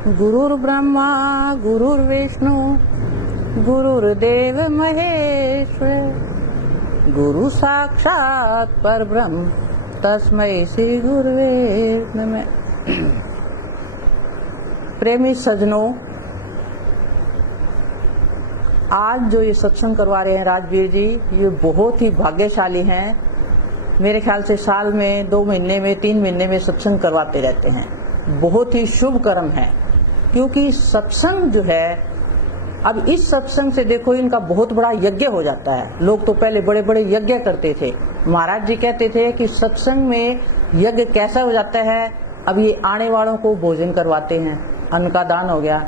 गुरुर्ब्रह्मा गुरुर्विष्णु गुरुर्देव महेश्वर, गुरु साक्षात परब्रह्म तस्मै श्री गुरुवे नमः। प्रेमी सज्जनों, आज जो ये सत्संग करवा रहे हैं राजवीर जी, ये बहुत ही भाग्यशाली हैं। मेरे ख्याल से साल में 2 महीने में 3 महीने में सत्संग करवाते रहते हैं। बहुत ही शुभ कर्म है, क्योंकि सत्संग जो है, अब इस सत्संग से देखो इनका बहुत बड़ा यज्ञ हो जाता है। लोग तो पहले बड़े बड़े यज्ञ करते थे। महाराज जी कहते थे कि सत्संग में यज्ञ कैसा हो जाता है। अब ये आने वालों को भोजन करवाते हैं, अन्न का दान हो गया।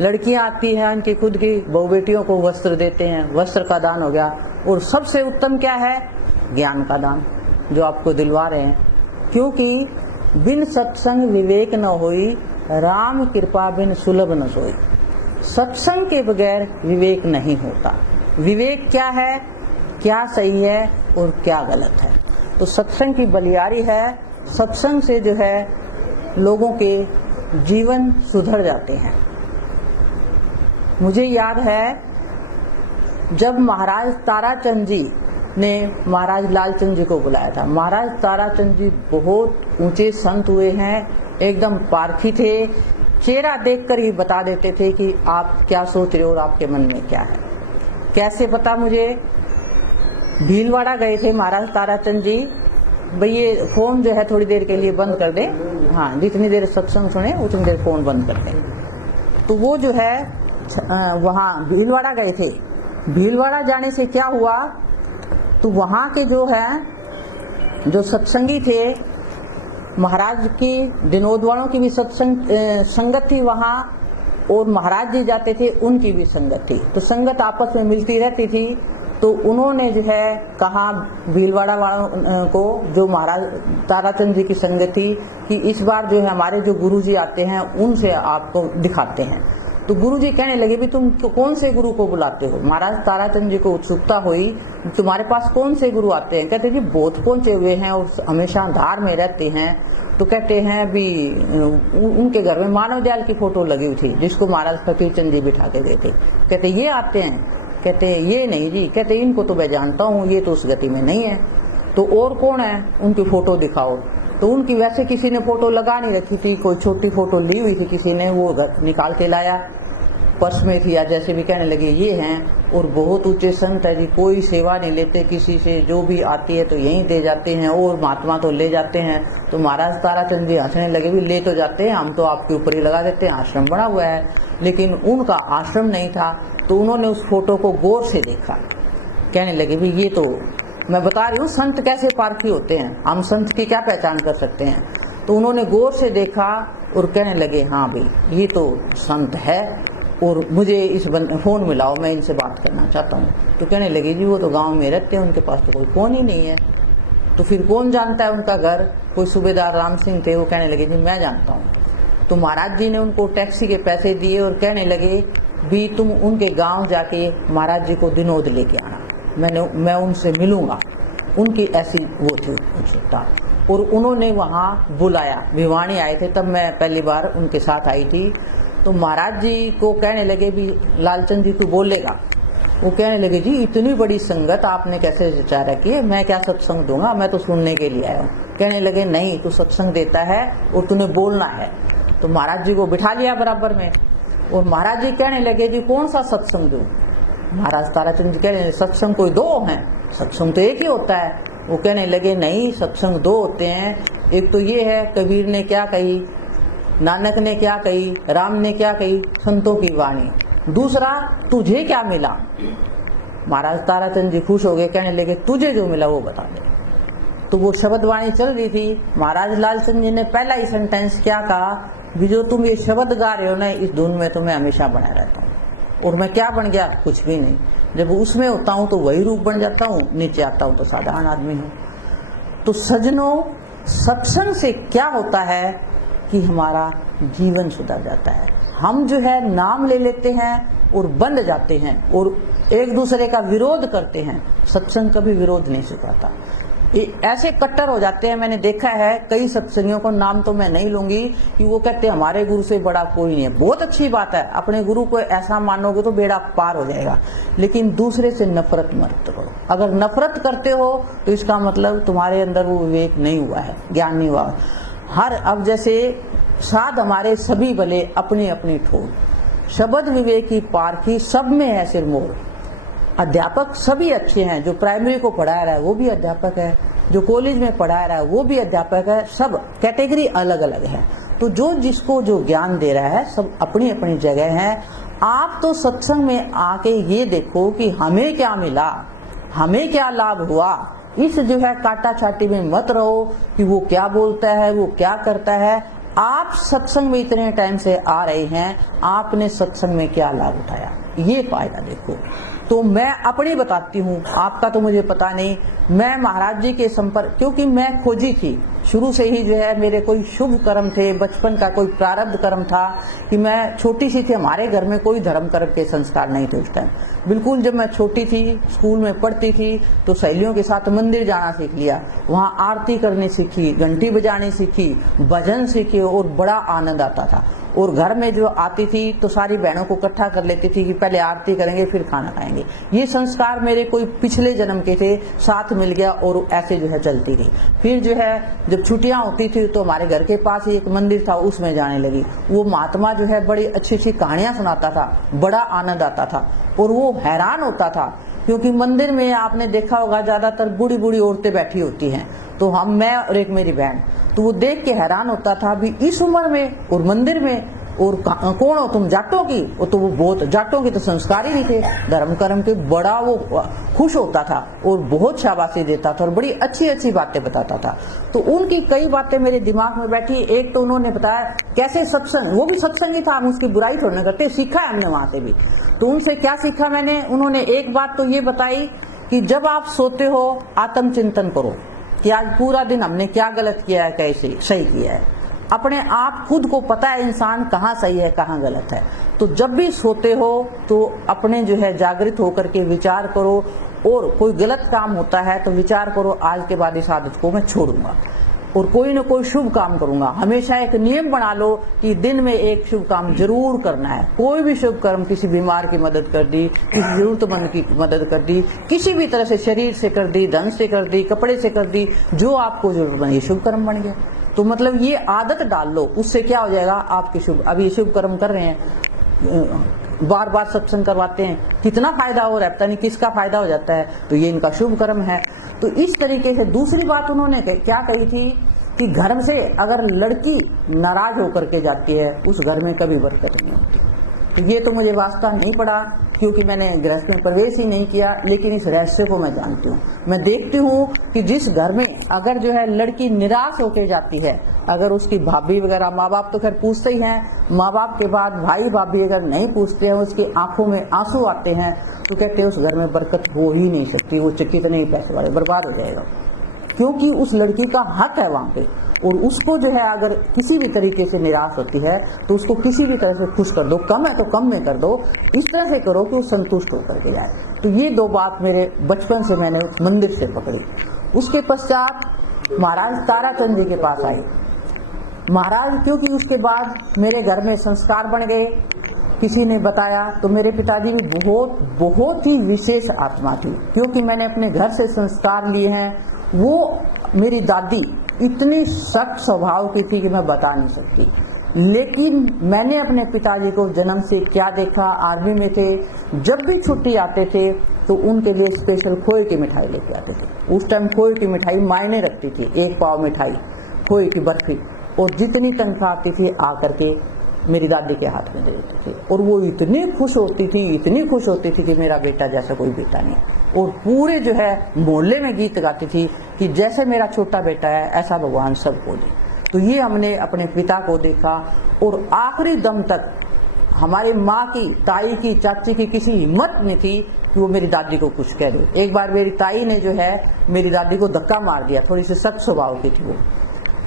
लड़कियां आती हैं, उनकी खुद की बहू बेटियों को वस्त्र देते हैं, वस्त्र का दान हो गया। और सबसे उत्तम क्या है? ज्ञान का दान, जो आपको दिलवा रहे हैं। क्योंकि बिन सत्संग विवेक न होई, राम कृपा बिन सुलभ न सोई। सत्संग के बगैर विवेक नहीं होता। विवेक क्या है, क्या सही है और क्या गलत है। तो सत्संग की बलियारी है। सत्संग से जो है लोगों के जीवन सुधर जाते हैं। मुझे याद है जब महाराज ताराचंद जी ने महाराज लालचंद जी को बुलाया था। महाराज ताराचंद जी बहुत ऊंचे संत हुए हैं, एकदम पारखी थे। चेहरा देखकर ही बता देते थे कि आप क्या सोच रहे हो और आपके मन में क्या है। कैसे पता मुझे? भीलवाड़ा गए थे महाराज ताराचंद जी। भाई ये फोन जो है थोड़ी देर के लिए बंद कर दें, हाँ जितनी देर सत्संग सुने उतनी देर फोन बंद कर दें। तो वो जो है वहाँ भीलवाड़ा गए थे। भीलवाड़ा जाने से क्या हुआ, तो वहाँ के जो है जो सत्संगी थे, महाराज की विनोद वालों की भी सत्संग संगत थी वहाँ, और महाराज जी जाते थे उनकी भी संगत थी। तो संगत आपस में मिलती रहती थी। तो उन्होंने जो है कहा भीलवाड़ा वालों को, जो महाराज ताराचंद जी की संगत थी, कि इस बार जो है हमारे जो गुरुजी आते हैं उनसे आपको दिखाते हैं। तो गुरुजी कहने लगे भी तुम कौन से गुरु को बुलाते हो? महाराज ताराचंद जी को उत्सुकता हुई, तुम्हारे पास कौन से गुरु आते हैं? कहते जी बहुत पहुंचे हुए हैं और हमेशा धार में रहते हैं। तो कहते हैं भी उनके घर में मानव दयाल की फोटो लगी हुई थी, जिसको महाराज फकीर चंद जी बिठा के गए थे। कहते ये आते हैं? कहते ये नहीं जी। कहते इनको तो मैं जानता हूँ, ये तो उस गति में नहीं है। तो और कौन है? उनकी फोटो दिखाओ। तो उनकी वैसे किसी ने फोटो लगा नहीं रखी थी, कोई छोटी फोटो ली हुई थी किसी ने, वो निकाल के लाया, पर्स में थी या जैसे भी। कहने लगे ये हैं और बहुत ऊंचे संत है जी, कोई सेवा नहीं लेते किसी से, जो भी आती है तो यहीं दे जाते हैं, और महात्मा तो ले जाते हैं। तो महाराज ताराचंद जी हंसने लगे, भी ले तो जाते हैं, हम तो आपके ऊपर ही लगा देते हैं, आश्रम बना हुआ है। लेकिन उनका आश्रम नहीं था। तो उन्होंने उस फोटो को गौर से देखा। कहने लगे भी ये तो मैं बता रही हूँ संत कैसे पारखी होते हैं, हम संत की क्या पहचान कर सकते हैं। तो उन्होंने गौर से देखा और कहने लगे हाँ भाई ये तो संत है, और मुझे इस फोन मिलाओ, मैं इनसे बात करना चाहता हूँ। तो कहने लगे जी वो तो गांव में रहते हैं, उनके पास तो कोई फोन ही नहीं है। तो फिर कौन जानता है उनका घर? कोई सूबेदार राम सिंह थे, वो कहने लगे जी मैं जानता हूँ। तो महाराज जी ने उनको टैक्सी के पैसे दिए और कहने लगे भी तुम उनके गांव जाके महाराज जी को विनोद लेके आना, मैं उनसे मिलूंगा। उनकी ऐसी वो थी उत्सुकता। और उन्होंने वहाँ बुलाया, भिवानी आए थे तब मैं पहली बार उनके साथ आई थी। तो महाराज जी को कहने लगे भी लालचंद जी तू बोलेगा? वो कहने लगे जी इतनी बड़ी संगत आपने कैसे विचारा की है, मैं क्या सत्संग दूंगा, मैं तो सुनने के लिए आया हूँ। कहने लगे नहीं, तू सत्संग देता है और तूने बोलना है। तो महाराज जी को बिठा लिया बराबर में, और महाराज जी कहने लगे जी कौन सा सत्संग दूं? महाराज ताराचंद जी कह रहे सत्संग कोई 2 हैं, सत्संग तो एक ही होता है। वो कहने लगे नहीं, सत्संग 2 होते हैं। एक तो ये है कबीर ने क्या कही, नानक ने क्या कही, राम ने क्या कही, संतों की वाणी। दूसरा तुझे क्या मिला? महाराज ताराचंद जी खुश हो गए, कहने लगे तुझे जो मिला वो बता दे। तो वो शब्द वाणी चल रही थी। महाराज लालचंद जी ने पहला ही सेंटेंस क्या कहा कि जो तुम ये शब्द गा रहे हो ना, इस धुन में तो मैं हमेशा बना रहता हूँ। और मैं क्या बन गया? कुछ भी नहीं। जब उसमें होता हूँ तो वही रूप बन जाता हूँ, नीचे आता हूँ तो साधारण आदमी हूँ। तो सज्जनों, सत्संग से क्या होता है कि हमारा जीवन सुधर जाता है। हम जो है नाम ले लेते हैं और बंध जाते हैं और एक दूसरे का विरोध करते हैं। सत्संग कभी विरोध नहीं सिखाता। ऐसे कट्टर हो जाते हैं। मैंने देखा है कई सत्संगियों को, नाम तो मैं नहीं लूंगी, कि वो कहते हैं हमारे गुरु से बड़ा कोई नहीं है। बहुत अच्छी बात है, अपने गुरु को ऐसा मानोगे तो बेड़ा पार हो जाएगा, लेकिन दूसरे से नफरत मत करो। अगर नफरत करते हो तो इसका मतलब तुम्हारे अंदर वो विवेक नहीं हुआ है, ज्ञान नहीं हुआ। अब जैसे साध हमारे सभी भले अपनी अपनी ठोर, शब्द विवेक की पारखी, सब में है सिरमौर। अध्यापक सभी अच्छे हैं, जो प्राइमरी को पढ़ा रहा है वो भी अध्यापक है, जो कॉलेज में पढ़ा रहा है वो भी अध्यापक है, सब कैटेगरी अलग अलग है। तो जो जिसको जो ज्ञान दे रहा है सब अपनी अपनी जगह है। आप तो सत्संग में आके ये देखो कि हमें क्या मिला, हमें क्या लाभ हुआ। इस जो है काटा छाटी में मत रहो कि वो क्या बोलता है, वो क्या करता है। आप सत्संग में इतने टाइम से आ रहे हैं, आपने सत्संग में क्या लाभ उठाया, ये फायदा देखो। तो मैं अपनी बताती हूँ, आपका तो मुझे पता नहीं। मैं महाराज जी के संपर्क, क्योंकि मैं खोजी थी शुरू से ही, जो है मेरे कोई शुभ कर्म थे, बचपन का कोई प्रारब्ध कर्म था कि मैं छोटी सी थी, हमारे घर में कोई धर्म कर्म के संस्कार नहीं थे उस टाइम। बिल्कुल जब मैं छोटी थी, स्कूल में पढ़ती थी, तो सहेलियों के साथ मंदिर जाना सीख लिया, वहाँ आरती करनी सीखी, घंटी बजानी सीखी, भजन सीखे और बड़ा आनंद आता था। और घर में जो आती थी तो सारी बहनों को इकट्ठा कर लेती थी कि पहले आरती करेंगे फिर खाना खाएंगे। ये संस्कार मेरे कोई पिछले जन्म के थे, साथ मिल गया और ऐसे जो है चलती गई। फिर जो है जब छुट्टियां होती थी तो हमारे घर के पास ही एक मंदिर था, उसमें जाने लगी। वो महात्मा जो है बड़ी अच्छी अच्छी कहानियां सुनाता था, बड़ा आनंद आता था और वो हैरान होता था, क्योंकि मंदिर में आपने देखा होगा ज्यादातर बूढ़ी बूढ़ी औरतें बैठी होती हैं, तो मैं और एक मेरी बहन, तो वो देख के हैरान होता था भी इस उम्र में और मंदिर में, और कौन हो तुम, जाटों की? तो वो बहुत, जाटों की तो संस्कार ही नहीं थे धर्म कर्म के। बड़ा वो खुश होता था और बहुत शाबाशी देता था और बड़ी अच्छी अच्छी बातें बताता था। तो उनकी कई बातें मेरे दिमाग में बैठी। एक तो उन्होंने बताया कैसे सत्संग, वो भी सत्संग ही था, हम उसकी बुराई थोड़ी नहीं करते, सीखा है हमने वहां से भी। तो उनसे क्या सीखा मैंने, उन्होंने एक बात तो ये बताई कि जब आप सोते हो आत्मचिंतन करो कि आज पूरा दिन हमने क्या गलत किया है, कैसे सही किया है। अपने आप खुद को पता है इंसान कहाँ सही है कहाँ गलत है। तो जब भी सोते हो तो अपने जो है जागृत होकर के विचार करो, और कोई गलत काम होता है तो विचार करो आज के बाद इस आदत को मैं छोड़ूंगा और कोई न कोई शुभ काम करूंगा। हमेशा एक नियम बना लो कि दिन में एक शुभ काम जरूर करना है। कोई भी शुभ कर्म, किसी बीमार की मदद कर दी, किसी जरूरतमंद की मदद कर दी, किसी भी तरह से, शरीर से कर दी, धन से कर दी, कपड़े से कर दी, जो आपको जरूरत बनी, शुभ कर्म बन गया। तो मतलब ये आदत डाल लो, उससे क्या हो जाएगा आपके शुभ। अभी शुभ कर्म कर रहे हैं, बार बार सत्संग करवाते हैं, कितना फायदा हो रहा है, पता नहीं किसका फायदा हो जाता है। तो ये इनका शुभ कर्म है। तो इस तरीके से दूसरी बात उन्होंने क्या कही थी कि घर से अगर लड़की नाराज होकर के जाती है, उस घर में कभी बरकत नहीं होती। तो ये तो मुझे वास्ता नहीं पड़ा, क्योंकि मैंने गृहस्थ में प्रवेश ही नहीं किया, लेकिन इस रहस्य को मैं जानती हूँ। मैं देखती हूँ कि जिस घर में अगर जो है लड़की निराश होकर जाती है, अगर उसकी भाभी वगैरह, माँ बाप तो खैर पूछते ही हैं, माँ बाप के बाद भाई भाभी अगर नहीं पूछते हैं, उसकी आंखों में आंसू आते हैं, तो कहते हैं उस घर में बरकत हो ही नहीं सकती, वो कितने ही पैसे वाले, बर्बाद हो जाएगा। क्योंकि उस लड़की का हक है वहाँ पे, और उसको जो है अगर किसी भी तरीके से निराश होती है तो उसको किसी भी तरह से खुश कर दो, कम है तो कम में कर दो, इस तरह से करो कि वो संतुष्ट होकर के जाए। तो ये दो बात मेरे बचपन से मैंने मंदिर से पकड़ी। उसके पश्चात महाराज ताराचंद जी के पास आई महाराज, क्योंकि उसके बाद मेरे घर में संस्कार बन गए, किसी ने बताया। तो मेरे पिताजी भी बहुत ही विशेष आत्मा थी, क्योंकि मैंने अपने घर से संस्कार लिए हैं। वो मेरी दादी इतनी सख्त स्वभाव की थी कि मैं बता नहीं सकती, लेकिन मैंने अपने पिताजी को जन्म से क्या देखा, आर्मी में थे, जब भी छुट्टी आते थे तो उनके लिए स्पेशल खोए की मिठाई लेके आते थे। उस टाइम खोए की मिठाई मायने रखती थी, 1 पाव मिठाई, खोए की बर्फी, और जितनी तनख्वाह आती थी आकर के मेरी दादी के हाथ में दे देते थे। और वो इतनी खुश होती थी, इतनी खुश होती थी कि मेरा बेटा जैसा कोई बेटा नहीं। और पूरे जो है मोहल्ले में गीत गाती थी कि जैसे मेरा छोटा बेटा है ऐसा भगवान सबको दे। तो ये हमने अपने पिता को देखा, और आखिरी दम तक हमारी माँ की, ताई की, चाची की किसी हिम्मत नहीं थी कि वो मेरी दादी को कुछ कह दे। एक बार मेरी ताई ने जो है मेरी दादी को धक्का मार दिया, थोड़ी सी सख्त स्वभाव की थी वो,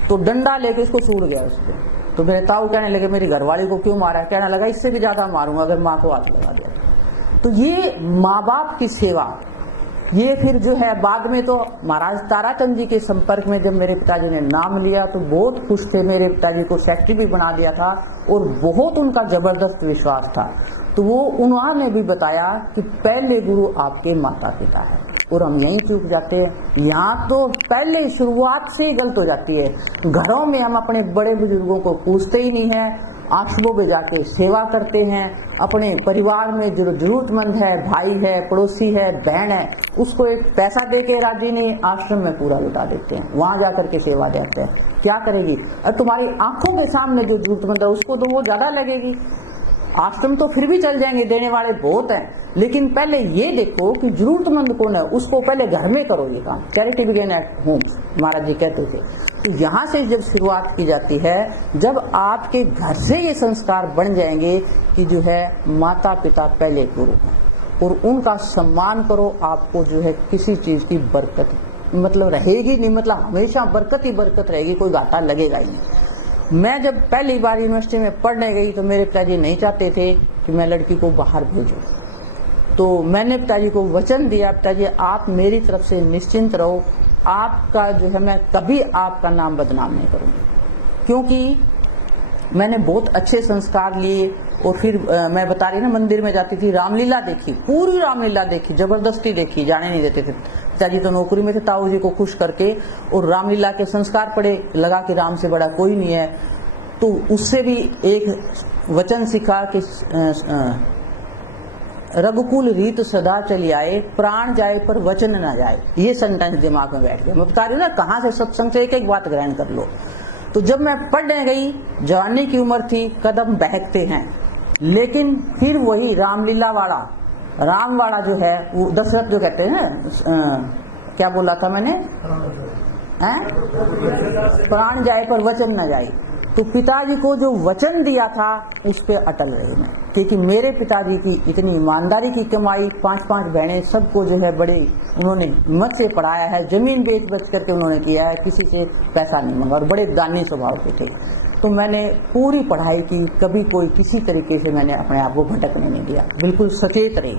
तो डंडा लेके उसको सूड़ गया उसको। तो मेरे ताऊ कहने लगे मेरी घरवाली को क्यों मारा, कहने लगा इससे भी ज्यादा मारूंगा अगर माँ को हाथ लगा दिया। तो ये माँ बाप की सेवा ये फिर जो है बाद में तो महाराज ताराचंद जी के संपर्क में जब मेरे पिताजी ने नाम लिया तो बहुत खुश थे। मेरे पिताजी को सेक्रेटरी भी बना दिया था और बहुत उनका जबरदस्त विश्वास था। तो वो उन्होंने भी बताया कि पहले गुरु आपके माता पिता है, और हम यहीं चूक जाते हैं। यहाँ तो पहले शुरुआत से ही गलत हो जाती है। घरों में हम अपने बड़े बुजुर्गों को पूछते ही नहीं है, आश्रमों में जाके सेवा करते हैं। अपने परिवार में जो जरूरतमंद है, भाई है, पड़ोसी है, बहन है, उसको एक पैसा दे के राजी नहीं, आश्रम में पूरा लुटा देते हैं, वहां जाकर के सेवा देते हैं। क्या करेगी? और तुम्हारी आंखों के सामने जो जरूरतमंद है उसको तो वो ज्यादा लगेगी। आश्रम तो फिर भी चल जाएंगे, देने वाले बहुत हैं, लेकिन पहले ये देखो कि जरूरतमंद कौन है, उसको पहले घर में करो ये काम। चैरिटी बिगिन एट होम महाराज जी कहते थे। तो यहाँ से जब शुरुआत की जाती है, जब आपके घर से ये संस्कार बन जाएंगे कि जो है माता पिता पहले गुरु हैं और उनका सम्मान करो, आपको जो है किसी चीज की बरकत मतलब रहेगी नहीं, मतलब हमेशा बरकत ही बरकत रहेगी, कोई घाटा लगेगा ही नहीं। मैं जब पहली बार यूनिवर्सिटी में पढ़ने गई तो मेरे पिताजी नहीं चाहते थे कि मैं लड़की को बाहर भेजूं। तो मैंने पिताजी को वचन दिया, पिताजी आप मेरी तरफ से निश्चिंत रहो, आपका जो है मैं कभी आपका नाम बदनाम नहीं करूंगी, क्योंकि मैंने बहुत अच्छे संस्कार लिए। और फिर मैं बता रही ना, मंदिर में जाती थी, रामलीला देखी, पूरी रामलीला देखी, जबरदस्ती देखी, जाने नहीं देते थे। पिताजी तो नौकरी में थे, ताऊ जी को खुश करके, और रामलीला के संस्कार पढ़े, लगा कि राम से बड़ा कोई नहीं है। तो उससे भी एक वचन सीखा कि रघुकुल रीत सदा चली आए, प्राण जाए पर वचन न जाए। ये सेंटेंस दिमाग में बैठ गया। मैं बता रही ना, कहाँ से सत्संग से एक एक बात ग्रहण कर लो। तो जब मैं पढ़ने गई, जवानी की उम्र थी, कदम बहकते हैं, लेकिन फिर वही रामलीला वाला, राम वाला जो है, वो दशरथ जो कहते हैं, क्या बोला था मैंने, प्राण जाए पर वचन न जाए। तो पिताजी को जो वचन दिया था उस पे अटल रही मैं, क्योंकि मेरे पिताजी की इतनी ईमानदारी की कमाई, 5-5 बहनें, सबको जो है बड़े उन्होंने हिम्मत से पढ़ाया है, जमीन बेच बच करके उन्होंने किया है, किसी से पैसा नहीं मांगा, और बड़े दानी स्वभाव के थे। तो मैंने पूरी पढ़ाई की, कभी कोई किसी तरीके से मैंने अपने आप को भटकने नहीं दिया, बिल्कुल सचेत रही।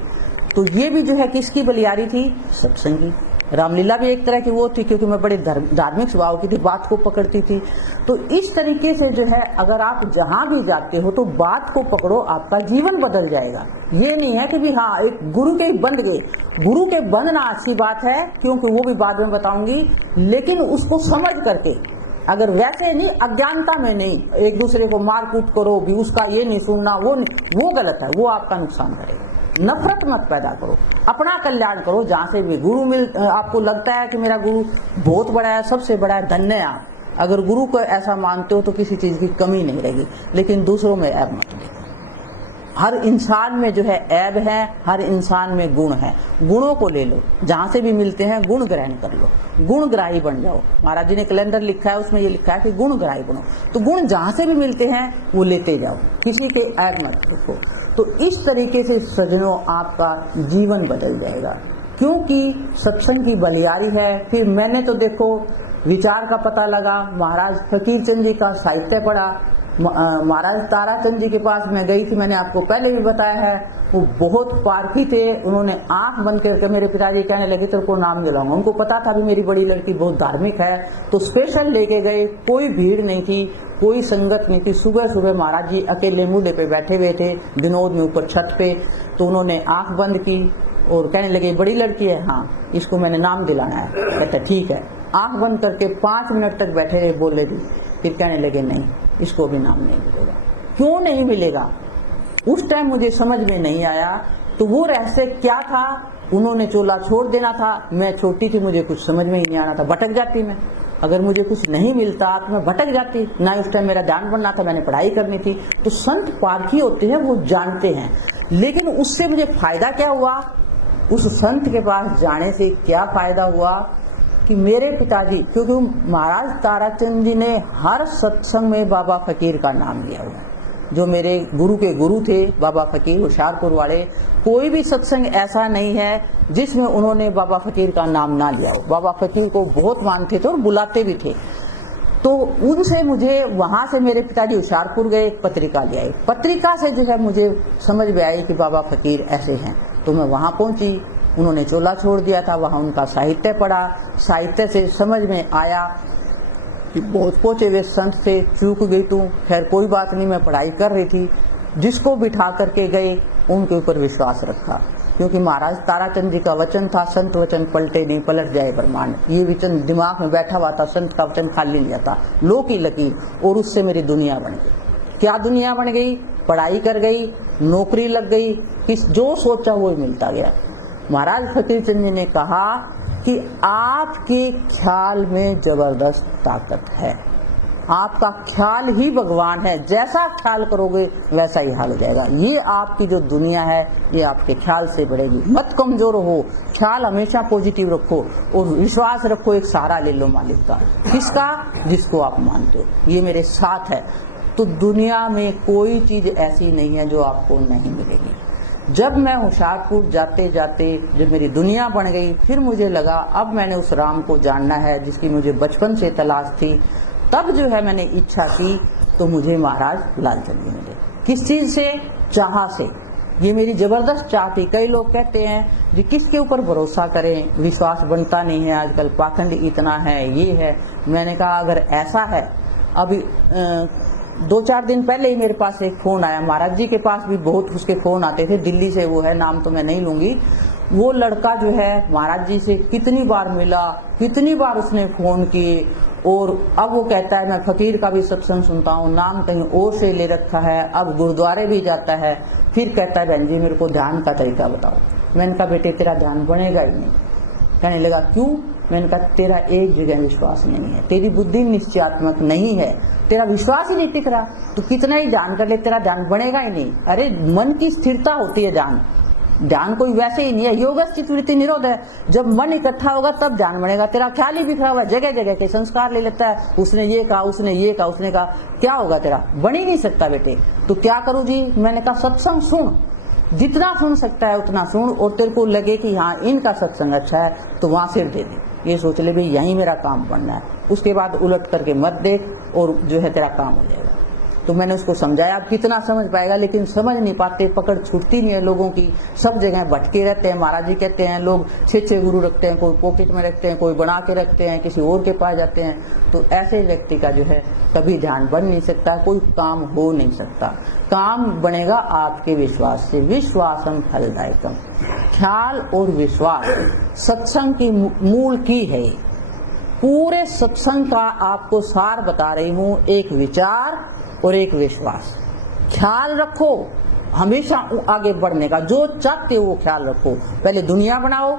तो ये भी जो है किसकी बलियारी थी? सत्संग की। रामलीला भी एक तरह की वो थी, क्योंकि मैं बड़े धार्मिक स्वभाव की थी, बात को पकड़ती थी। तो इस तरीके से जो है, अगर आप जहां भी जाते हो तो बात को पकड़ो, आपका जीवन बदल जाएगा। ये नहीं है कि भी हाँ एक गुरु के ही बंध गए। गुरु के बंधना अच्छी बात है, क्योंकि वो भी बाद में बताऊंगी, लेकिन उसको समझ करके, अगर वैसे नहीं, अज्ञानता में नहीं, एक दूसरे को मार कूट करो भी, उसका ये नहीं सुनना, वो गलत है, वो आपका नुकसान करेगा। नफरत मत पैदा करो, अपना कल्याण करो। जहाँ से भी गुरु आपको लगता है कि मेरा गुरु बहुत बड़ा है, सबसे बड़ा है, धन्य है आप। अगर गुरु को ऐसा मानते हो तो किसी चीज की कमी नहीं रहेगी, लेकिन दूसरों में ऐब मत देखो। हर इंसान में जो है ऐब है, हर इंसान में गुण है, गुणों को ले लो, जहाँ से भी मिलते हैं गुण ग्रहण कर लो, गुणग्राही बन जाओ। महाराज जी ने कैलेंडर लिखा है, उसमें ये लिखा है कि गुणग्राही बनो। तो गुण जहाँ से भी मिलते हैं वो लेते जाओ, किसी के ऐब मत देखो। तो इस तरीके से सज्जनों आपका जीवन बदल जाएगा, क्योंकि सत्संग की बलियारी है। फिर मैंने तो देखो विचार का पता लगा, महाराज फकीर चंद जी का साहित्य पढ़ा, महाराज ताराचंद जी के पास मैं गई थी, मैंने आपको पहले भी बताया है। वो बहुत पारखी थे, उन्होंने आंख बंद करके, मेरे पिताजी कहने लगे तेरे को नाम दिलाऊंगा। उनको पता था भी मेरी बड़ी लड़की बहुत धार्मिक है, तो स्पेशल लेके गए। कोई भीड़ नहीं थी, कोई संगत नहीं थी। सुबह सुबह महाराज जी अकेले मूले पे बैठे हुए थे, विनोद में ऊपर छत पे। तो उन्होंने आंख बंद की और कहने लगे बड़ी लड़की है, हाँ इसको मैंने नाम दिलाना है। कहते ठीक है। आंख बंद करके 5 मिनट तक बैठे रहे, बोले भी, फिर कहने लगे नहीं, इसको भी नाम नहीं मिलेगा। क्यों नहीं मिलेगा? उस टाइम मुझे समझ में नहीं आया। तो वो रहस्य क्या था? उन्होंने चोला छोड़ देना था। मैं छोटी थी, मुझे कुछ समझ में ही नहीं आना था, भटक जाती मैं। अगर मुझे कुछ नहीं मिलता तो मैं भटक जाती ना। उस टाइम मेरा ध्यान बनना था, मैंने पढ़ाई करनी थी। तो संत पारखी होते हैं, वो जानते हैं। लेकिन उससे मुझे फायदा क्या हुआ? उस संत के पास जाने से क्या फायदा हुआ कि मेरे पिताजी, क्योंकि महाराज ताराचंद जी ने हर सत्संग में बाबा फकीर का नाम लिया हुआ है। जो मेरे गुरु के गुरु थे बाबा फकीर होशियारपुर वाले, कोई भी सत्संग ऐसा नहीं है जिसमें उन्होंने बाबा फकीर का नाम ना लिया हो। बाबा फकीर को बहुत मानते थे और बुलाते भी थे। तो उनसे मुझे, वहां से मेरे पिताजी होशियारपुर गए, एक पत्रिका ले आए। पत्रिका से जो है मुझे समझ में आई कि बाबा फकीर ऐसे हैं। तो मैं वहां पहुंची, उन्होंने चोला छोड़ दिया था, वहाँ उनका साहित्य पढ़ा। साहित्य से समझ में आया कि बहुत पहुंचे हुए संत थे, चूक गई तू, खैर कोई बात नहीं, मैं पढ़ाई कर रही थी। जिसको बिठा करके गए उनके ऊपर विश्वास रखा, क्योंकि महाराज ताराचंद जी का वचन था, संत वचन पलटे नहीं पलट जाए ब्रह्मांड। ये वचन दिमाग में बैठा हुआ था, संत का वचन खाली नहीं आता, लो की लकीर, और उससे मेरी दुनिया बन गई। क्या दुनिया बन गई? पढ़ाई कर गई, नौकरी लग गई, किस जो सोचा वो मिलता गया। महाराज फकीर चंद जी ने कहा कि आपके ख्याल में जबरदस्त ताकत है, आपका ख्याल ही भगवान है, जैसा ख्याल करोगे वैसा ही हाल हो जाएगा। ये आपकी जो दुनिया है ये आपके ख्याल से बढ़ेगी। मत कमजोर हो, ख्याल हमेशा पॉजिटिव रखो और विश्वास रखो, एक सहारा ले लो मालिक का। किसका? जिसको आप मानते हो, ये मेरे साथ है। तो दुनिया में कोई चीज ऐसी नहीं है जो आपको नहीं मिलेगी। जब मैं होशियारपुर जाते जाते जब मेरी दुनिया बन गई, फिर मुझे लगा अब मैंने उस राम को जानना है जिसकी मुझे बचपन से तलाश थी। तब जो है मैंने इच्छा की तो मुझे महाराज लालचंद जी मिले। किस चीज से? चाह से। ये मेरी जबरदस्त चाह थी। कई लोग कहते हैं जी किसके ऊपर भरोसा करें, विश्वास बनता नहीं है, आजकल पाखंड इतना है, ये है। मैंने कहा अगर ऐसा है, अभी 2-4 दिन पहले ही मेरे पास एक फोन आया, महाराज जी के पास भी बहुत उसके फोन आते थे, दिल्ली से वो है, नाम तो मैं नहीं लूंगी। वो लड़का जो है महाराज जी से कितनी बार मिला, कितनी बार उसने फोन किए, और अब वो कहता है मैं फकीर का भी सत्संग सुनता हूँ, नाम कहीं और से ले रखा है, अब गुरुद्वारे भी जाता है। फिर कहता है बहन जी मेरे को ध्यान का तरीका बताओ। मैंने कहा बेटे तेरा ध्यान बनेगा ही नहीं। कहने लगा क्यों? मैंने कहा तेरा एक जगह विश्वास नहीं है, तेरी बुद्धि निश्चयात्मक नहीं है, तेरा विश्वास ही नहीं टिक रहा, तो कितना ही ध्यान कर ले तेरा ध्यान बनेगा ही नहीं। अरे मन की स्थिरता होती है ध्यान कोई वैसे ही नहीं है। योग चित्तवृत्ति निरोध है, जब मन इकट्ठा होगा तब ध्यान बनेगा। तेरा ख्याल ही बिखरा हुआ, जगह जगह के संस्कार ले लेता है, उसने ये कहा, उसने ये कहा, उसने कहा, क्या होगा तेरा? बन ही नहीं सकता बेटे। तो क्या करूं जी? मैंने कहा सत्संग सुन, जितना सुन सकता है उतना सुन, और तेरे को लगे कि हाँ इनका सत्संग अच्छा है तो वहां सिर दे दे, ये सोच ले भाई यही मेरा काम बनना है। उसके बाद उलट करके मत देख और जो है तेरा काम हो जाएगा। तो मैंने उसको समझाया, अब कितना समझ पाएगा, लेकिन समझ नहीं पाते, पकड़ छूटती नहीं है लोगों की, सब जगह भटके रहते हैं। महाराज जी कहते हैं लोग 6 गुरु रखते हैं, कोई पॉकेट में रखते हैं, कोई बना के रखते हैं, किसी और के पास जाते हैं। तो ऐसे व्यक्ति का जो है कभी ध्यान बन नहीं सकता, कोई काम हो नहीं सकता। काम बनेगा आपके विश्वास से। विश्वासम फलदायकम। ख्याल और विश्वास सत्संग की मूल की है। पूरे सत्संग का आपको सार बता रही हूँ, एक विचार और एक विश्वास। ख्याल रखो हमेशा आगे बढ़ने का, जो चाहते हो वो ख्याल रखो। पहले दुनिया बनाओ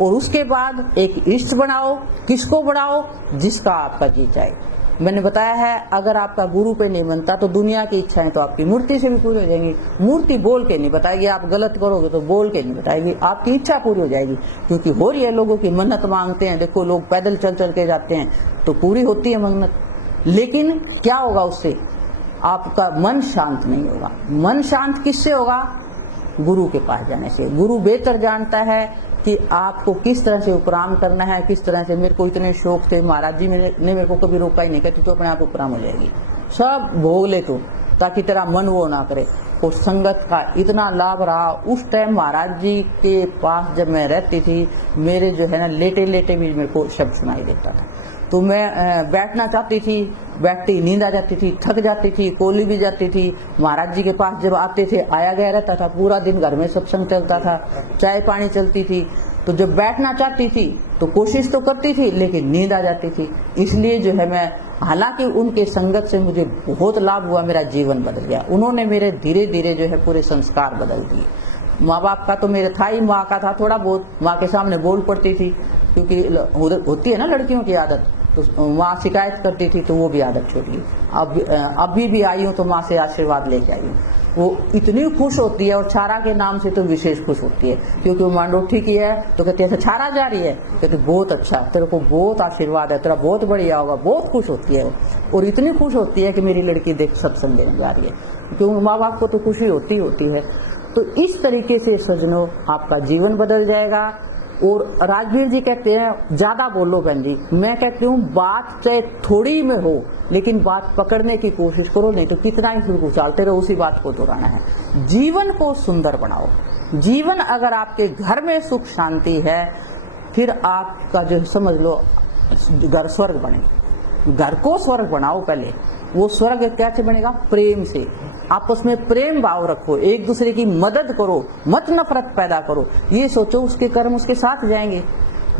और उसके बाद एक इष्ट बनाओ। किसको बनाओ? जिसका आपका जी चाहे। मैंने बताया है अगर आपका गुरु पे नहीं बनता तो दुनिया की इच्छाएं तो आपकी मूर्ति से भी पूरी हो जाएंगी। मूर्ति बोल के नहीं बताएगी, आप गलत करोगे तो बोल के नहीं बताएगी, आपकी इच्छा पूरी हो जाएगी। क्योंकि हो रही है, लोगों की मन्नत मांगते हैं, देखो लोग पैदल चल चल के जाते हैं तो पूरी होती है मन्नत, लेकिन क्या होगा उससे? आपका मन शांत नहीं होगा। मन शांत किससे होगा? गुरु के पास जाने से। गुरु बेहतर जानता है कि आपको किस तरह से उपराम करना है, किस तरह से। मेरे को इतने शौक थे, महाराज जी ने मेरे को कभी रोका ही नहीं, कहती तो अपने आप उपराम हो जाएगी, सब भोग ले तो, ताकि तेरा मन वो ना करे। तो संगत का इतना लाभ रहा। उस टाइम महाराज जी के पास जब मैं रहती थी, मेरे जो है ना लेटे लेटे भी मेरे को शब्द सुनाई देता था। तो मैं बैठना चाहती थी, बैठती नींद आ जाती थी, थक जाती थी, कोली भी जाती थी। महाराज जी के पास जब आते थे, आया गया रहता था, पूरा दिन घर में सत्संग चलता था, चाय पानी चलती थी। तो जब बैठना चाहती थी तो कोशिश तो करती थी, लेकिन नींद आ जाती थी। इसलिए जो है मैं, हालांकि उनके संगत से मुझे बहुत लाभ हुआ, मेरा जीवन बदल गया। उन्होंने मेरे धीरे धीरे जो है पूरे संस्कार बदल दिए। माँ बाप का तो मेरे था ही, माँ का था थोड़ा बहुत, माँ के सामने बोल पड़ती थी, क्योंकि होती है ना लड़कियों की आदत, तो माँ शिकायत करती थी तो वो भी आदत छूट गई। अभी भी आई हूँ तो माँ से आशीर्वाद लेके आई हूँ। वो इतनी खुश होती है, और छारा के नाम से तो विशेष खुश होती है, क्योंकि वो मांडोठी की है तो कहती है छारा जा रही है, कहती बहुत अच्छा, तेरे को बहुत आशीर्वाद है, तेरा बहुत बढ़िया होगा, बहुत खुश होती है वो। और इतनी खुश होती है कि मेरी लड़की देख सत्संग देने जा रही है, क्योंकि माँ बाप को तो खुशी होती है। तो इस तरीके से सज्जनों आपका जीवन बदल जाएगा। और राजवीर जी कहते हैं ज्यादा बोलो बहन जी, मैं कहती हूँ बात चाहे थोड़ी में हो लेकिन बात पकड़ने की कोशिश करो, नहीं तो कितना ही फिर उछालते रहो, उसी बात को दोहराना है। जीवन को सुंदर बनाओ। जीवन अगर आपके घर में सुख शांति है, फिर आपका जो समझ लो घर स्वर्ग बने। घर को स्वर्ग बनाओ पहले। वो स्वर्ग कैसे बनेगा? प्रेम से। आपस में प्रेम भाव रखो, एक दूसरे की मदद करो, मत नफरत पैदा करो। ये सोचो उसके कर्म उसके साथ जाएंगे,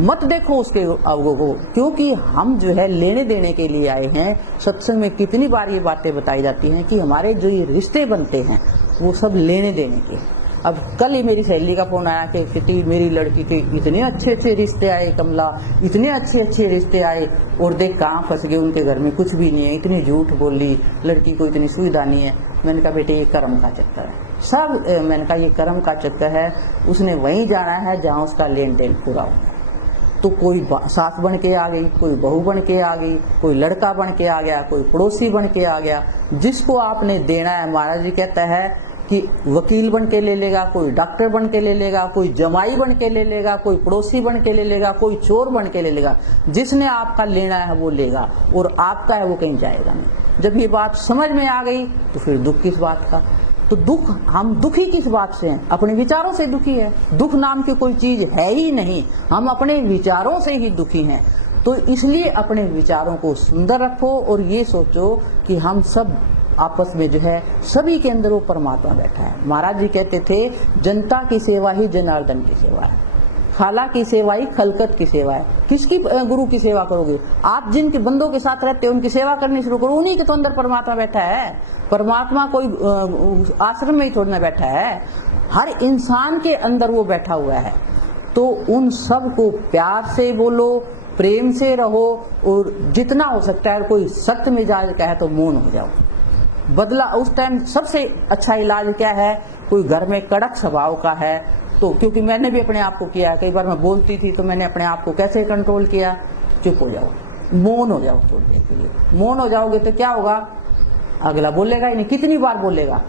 मत देखो उसके अवगो को, क्योंकि हम जो है लेने देने के लिए आए हैं। सत्संग में कितनी बार ये बातें बताई जाती हैं कि हमारे जो ये रिश्ते बनते हैं वो सब लेने देने के। अब कल ही मेरी सहेली का फोन आया कि किटी मेरी लड़की के इतने अच्छे अच्छे रिश्ते आए, कमला इतने अच्छे अच्छे रिश्ते आए, और देख कहाँ फंस गए, उनके घर में कुछ भी नहीं है, इतनी झूठ बोली, लड़की को इतनी सुविधा नहीं है। मैंने कहा बेटे ये कर्म का चक्कर है सब। मैंने कहा ये कर्म का चक्कर है, उसने वहीं जाना है जहाँ उसका लेन देन पूरा होगा। तो कोई सास बन के आ गई, कोई बहू बन के आ गई, कोई लड़का बन के आ गया, कोई पड़ोसी बन के आ गया। जिसको आपने देना है, महाराज जी कहता है कि वकील बन के ले लेगा, कोई डॉक्टर बन के ले लेगा, कोई जमाई बन के ले लेगा, कोई पड़ोसी बन के ले लेगा, कोई चोर बन के ले लेगा। जिसने आपका लेना है वो लेगा, और आपका है वो कहीं जाएगा नहीं। जब ये बात समझ में आ गई तो फिर दुख किस बात का? तो दुख, हम दुखी किस बात से हैं? अपने विचारों से दुखी है। दुख नाम की कोई चीज है ही नहीं, हम अपने विचारों से ही दुखी हैं। तो इसलिए अपने विचारों को सुंदर रखो और ये सोचो कि हम सब आपस में जो है सभी के अंदर वो परमात्मा बैठा है। महाराज जी कहते थे जनता की सेवा ही जनार्दन की सेवा है, खाला की सेवा ही खलकत की सेवा है। किसकी गुरु की सेवा करोगे? आप जिनके बंदों के साथ रहते हो उनकी सेवा करनी शुरू करो, उन्हीं के तो अंदर परमात्मा बैठा है। परमात्मा कोई आश्रम में ही थोड़ी ना बैठा है, हर इंसान के अंदर वो बैठा हुआ है। तो उन सब को प्यार से बोलो, प्रेम से रहो, और जितना हो सकता है कोई सख्त मिजाज का है तो मौन हो जाओ। बदला उस टाइम सबसे अच्छा इलाज क्या है? कोई घर में कड़क स्वभाव का है तो, क्योंकि मैंने भी अपने आप को किया, कई बार मैं बोलती थी तो मैंने अपने आप को कैसे कंट्रोल किया? चुप हो जाओ, मौन हो जाओ थोड़ी देर के लिए। मौन हो जाओगे तो क्या होगा? अगला बोलेगा ही नहीं। कितनी बार बोलेगा?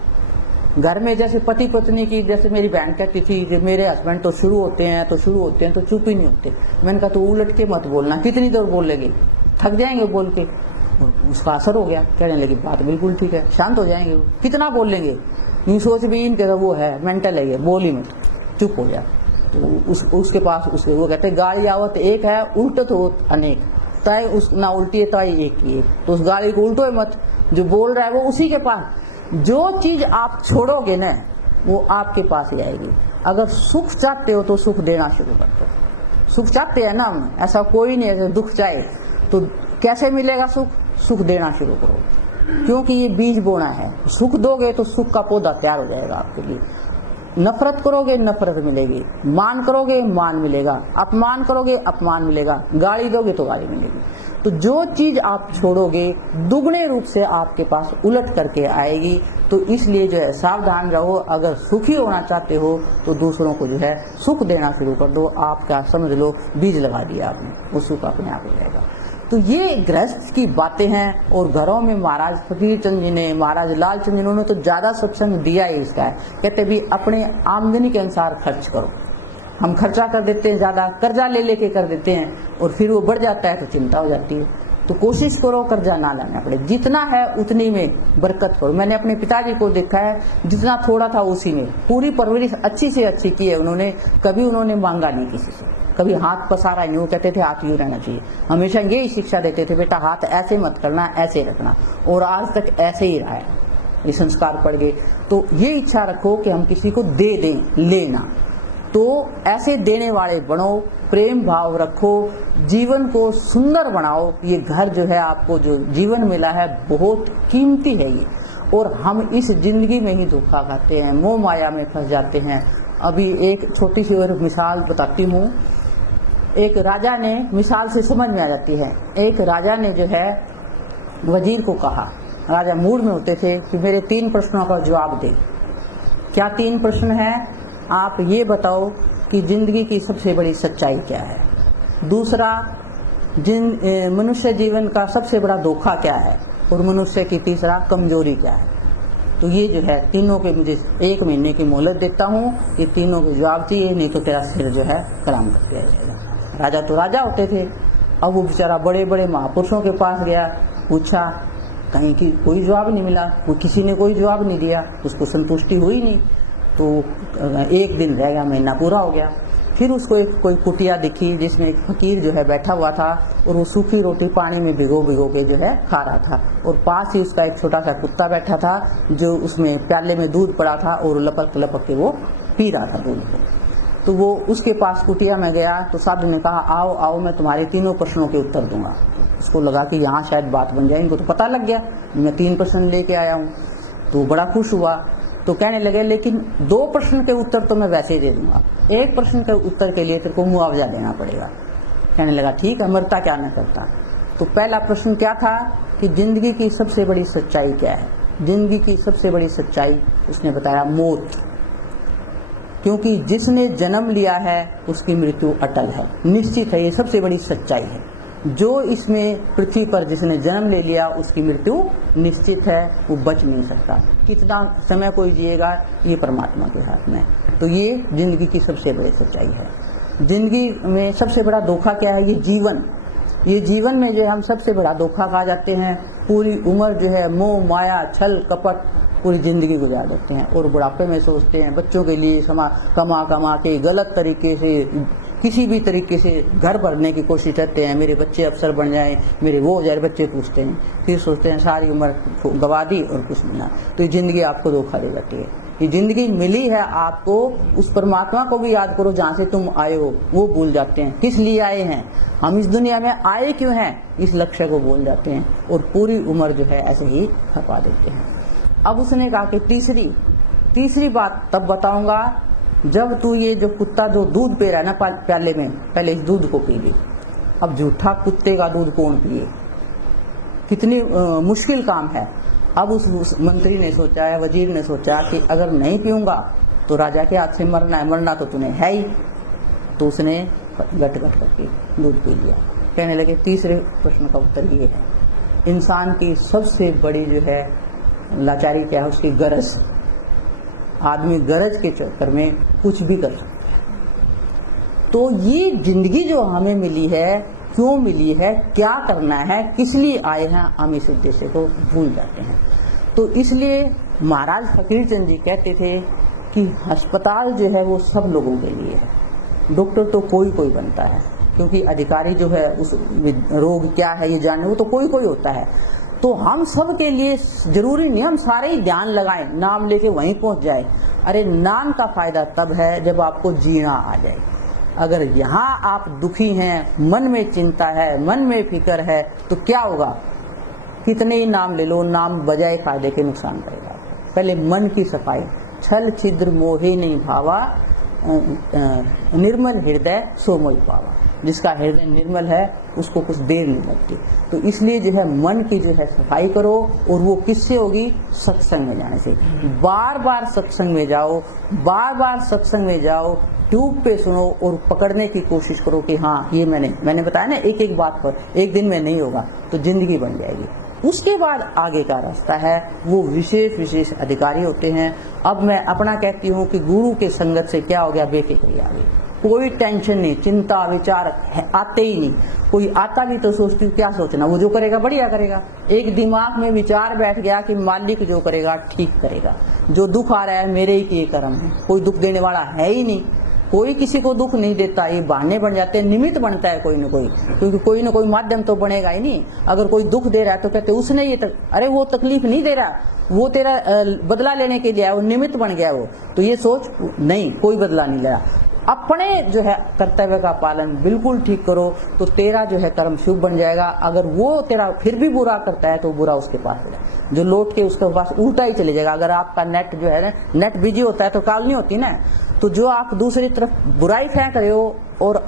घर में जैसे पति पत्नी की, जैसे मेरी बहन कहती थी कि मेरे हस्बैंड तो शुरू होते हैं तो चुप ही नहीं होते। मैंने कहा तो उलट के मत बोलना, कितनी देर बोलेगी? थक जाएंगे बोल के। उसका असर हो गया, कहने लगी बात बिल्कुल ठीक है, शांत हो जाएंगे। कितना बोल लेंगे? नहीं सोच भी इनके वो है, मेंटल है ये, बोल ही मत, चुप हो जा। तो उसके पास उसके वो कहते गाड़ी आवत एक है, उल्टत हो अनेक, तय उस ना उल्टी है तय एक ही। तो उस गाड़ी को उल्टो मत, जो बोल रहा है वो उसी के पास। जो चीज आप छोड़ोगे ना वो आपके पास ही आएगी। अगर सुख चाहते हो तो सुख देना शुरू कर दो। सुख चाहते हैं ना हम, ऐसा कोई नहीं है दुख चाहे। तो कैसे मिलेगा सुख? सुख देना शुरू करो, क्योंकि ये बीज बोना है। सुख दोगे तो सुख का पौधा तैयार हो जाएगा आपके लिए। नफरत करोगे नफरत मिलेगी, मान करोगे मान मिलेगा, अपमान करोगे अपमान मिलेगा, गाली दोगे तो गाली मिलेगी। तो जो चीज आप छोड़ोगे दुगने रूप से आपके पास उलट करके आएगी। तो इसलिए जो है सावधान रहो। अगर सुखी होना चाहते हो तो दूसरों को जो है सुख देना शुरू कर दो। आपका समझ लो बीज लगा दिया आपने, वो सुख अपने आप हो जाएगा। तो ये गृहस्थ की बातें हैं। और घरों में महाराज फकीर चंद जी ने, महाराज लाल चंद जी ने तो ज्यादा सत्संग दिया ही इसका है। कहते भी अपने आमदनी के अनुसार खर्च करो। हम खर्चा कर देते हैं, ज्यादा कर्जा ले लेके कर देते हैं, और फिर वो बढ़ जाता है तो चिंता हो जाती है। तो कोशिश करो कर्जा ना लाना पड़े, जितना है उतनी में बरकत करो। मैंने अपने पिताजी को देखा है, जितना थोड़ा था उसी में पूरी परवरिश अच्छी से अच्छी की है उन्होंने। कभी उन्होंने मांगा नहीं किसी से, कभी हाथ पसारा नहीं। वो कहते थे हाथ यूं रहना चाहिए, हमेशा यही शिक्षा देते थे, बेटा हाथ ऐसे मत करना, ऐसे रखना। और आज तक ऐसे ही रहा है, ये संस्कार पड़ गए। तो ये इच्छा रखो कि हम किसी को दे दें, लेना। तो ऐसे देने वाले बनो, प्रेम भाव रखो, जीवन को सुंदर बनाओ। ये घर जो है आपको जो जीवन मिला है बहुत कीमती है ये, और हम इस जिंदगी में ही धोखा खाते हैं, मोह माया में फंस जाते हैं। अभी एक छोटी सी और मिसाल बताती हूँ। एक राजा ने, मिसाल से समझ में आ जाती है, एक राजा ने जो है वजीर को कहा, राजा मूड में होते थे कि मेरे 3 प्रश्नों का जवाब दे। क्या 3 प्रश्न है? आप ये बताओ कि जिंदगी की सबसे बड़ी सच्चाई क्या है। दूसरा, मनुष्य जीवन का सबसे बड़ा धोखा क्या है। और मनुष्य की तीसरा कमजोरी क्या है। तो ये जो है तीनों के मुझे 1 महीने की मोहलत देता हूँ, ये तीनों के जवाब चाहिए, नहीं तो तेरा सिर जो है कलाम कर दिया जाएगा। राजा तो राजा होते थे, अब वो बेचारा बड़े बड़े महापुरुषों के पास गया, पूछा, कहीं की कोई जवाब नहीं मिला, किसी ने कोई जवाब नहीं दिया, उसको संतुष्टि हुई नहीं। तो 1 दिन रह गया, महीना पूरा हो गया। फिर उसको एक कोई कुटिया दिखी जिसमें एक फकीर जो है बैठा हुआ था और वो सूखी रोटी पानी में भिगो भिगो के जो है खा रहा था, और पास ही उसका एक छोटा सा कुत्ता बैठा था जो उसमें प्याले में दूध पड़ा था और लपक लपक के वो पी रहा था दूध को। तो वो उसके पास कुटिया में गया तो साधु ने कहा, आओ आओ मैं तुम्हारे तीनों प्रश्नों के उत्तर दूंगा। उसको लगा कि यहाँ शायद बात बन जाए, इनको तो पता लग गया मैं 3 प्रश्न लेके आया हूँ। तो बड़ा खुश हुआ, तो कहने लगे लेकिन 2 प्रश्न के उत्तर तो मैं वैसे ही दे दूंगा, 1 प्रश्न के उत्तर के लिए तेरे को मुआवजा देना पड़ेगा। कहने लगा ठीक है, मरता क्या न करता। तो पहला प्रश्न क्या था कि जिंदगी की सबसे बड़ी सच्चाई क्या है। जिंदगी की सबसे बड़ी सच्चाई उसने बताया मौत, क्योंकि जिसने जन्म लिया है उसकी मृत्यु अटल है, निश्चित है, ये सबसे बड़ी सच्चाई है। जो इसमें पृथ्वी पर जिसने जन्म ले लिया उसकी मृत्यु निश्चित है, वो बच नहीं सकता। कितना समय कोई जिएगा ये परमात्मा के हाथ में। तो ये जिंदगी की सबसे बड़ी सच्चाई है। जिंदगी में सबसे बड़ा धोखा क्या है, ये जीवन। ये जीवन में जो हम सबसे बड़ा धोखा खा जाते हैं, पूरी उम्र जो है मोह माया छल कपट पूरी जिंदगी गुजार देते हैं, और बुढ़ापे में सोचते हैं बच्चों के लिए कमा कमा के गलत तरीके से किसी भी तरीके से घर भरने की कोशिश करते हैं, मेरे बच्चे अफसर बन जाएं, मेरे वो जाए बच्चे पूछते हैं, फिर सोचते हैं सारी उम्र गवा दी और कुछ मिला। तो ये जिंदगी आपको धोखा दे जाती है। ये जिंदगी मिली है आपको, उस परमात्मा को भी याद करो जहाँ से तुम आए हो, वो भूल जाते हैं। किस लिए आए हैं, हम इस दुनिया में आए क्यों हैं, इस लक्ष्य को भूल जाते हैं और पूरी उम्र जो है ऐसे ही खपा देते हैं। अब उसने कहा कि तीसरी बात तब बताऊंगा जब तू ये जो कुत्ता जो दूध पी रहा है ना प्याले में, पहले इस दूध को पी ली। अब झूठा कुत्ते का दूध कौन पिए, कितनी मुश्किल काम है। अब उस मंत्री ने सोचा है, वजीर ने सोचा कि अगर नहीं पीऊंगा तो राजा के हाथ से मरना है, मरना तो तूने है ही। तो उसने गट गट करके दूध पी लिया। कहने लगे तीसरे प्रश्न का उत्तर ये है, इंसान की सबसे बड़ी जो है लाचारी क्या है, उसकी गरज। आदमी गरज के चक्कर में कुछ भी कर सकता है। तो ये जिंदगी जो हमें मिली है, क्यों मिली है, क्या करना है, किस लिए आए हैं, हम इस उद्देश्य को भूल जाते हैं। तो इसलिए महाराज फकीर चंद जी कहते थे कि अस्पताल जो है वो सब लोगों के लिए है, डॉक्टर तो कोई कोई बनता है, क्योंकि अधिकारी जो है उस रोग क्या है ये जानने वो तो कोई कोई होता है। तो हम सब के लिए जरूरी नहीं हम सारे ही ध्यान लगाएं, नाम लेके वहीं पहुंच जाए। अरे नाम का फायदा तब है जब आपको जीना आ जाए। अगर यहाँ आप दुखी हैं, मन में चिंता है, मन में फिक्र है, तो क्या होगा, कितने ही नाम ले लो, नाम बजाय फायदे के नुकसान करेगा। पहले मन की सफाई, छल छिद्र मोहे नहीं भावा, निर्मल हृदय सो मोहि पावा। जिसका हृदय निर्मल है उसको कुछ देर नहीं लगती। तो इसलिए जो है मन की जो है सफाई करो, और वो किससे होगी, सत्संग में जाने से। बार बार सत्संग में जाओ, बार बार सत्संग में जाओ, ट्यूब पे सुनो और पकड़ने की कोशिश करो कि हाँ ये मैंने बताया ना, एक एक बात पर एक दिन में नहीं होगा तो जिंदगी बन जाएगी। उसके बाद आगे का रास्ता है वो विशेष अधिकारी होते हैं। अब मैं अपना कहती हूँ कि गुरु के संगत से क्या हो गया, बेफिक्री आ गई, कोई टेंशन नहीं, चिंता विचार आते ही नहीं। कोई आता भी तो सोचती हूँ क्या सोचना, वो जो करेगा बढ़िया करेगा। एक दिमाग में विचार बैठ गया कि मालिक जो करेगा ठीक करेगा, जो दुख आ रहा है मेरे ही किए कर्म है, कोई दुख देने वाला है ही नहीं, कोई किसी को दुख नहीं देता। ये बहाने बन जाते हैं, निमित्त बनता है कोई न कोई, क्योंकि कोई न कोई माध्यम तो बनेगा ही नहीं। अगर कोई दुख दे रहा है तो कहते उसने ये अरे वो तकलीफ नहीं दे रहा, वो तेरा बदला लेने के लिए है, वो निमित्त बन गया वो। तो ये सोच नहीं, कोई बदला नहीं ले रहा। अपने जो है कर्तव्य का पालन बिल्कुल ठीक करो तो तेरा जो है कर्म शुभ बन जाएगा। अगर वो तेरा फिर भी बुरा करता है तो बुरा उसके पास है, जो लौट के उसके पास उल्टा ही चले जाएगा। अगर आपका नेट जो है ना, नेट बिजी होता है तो कॉल नहीं होती ना। तो जो आप दूसरी तरफ बुराई फेंक रहे हो और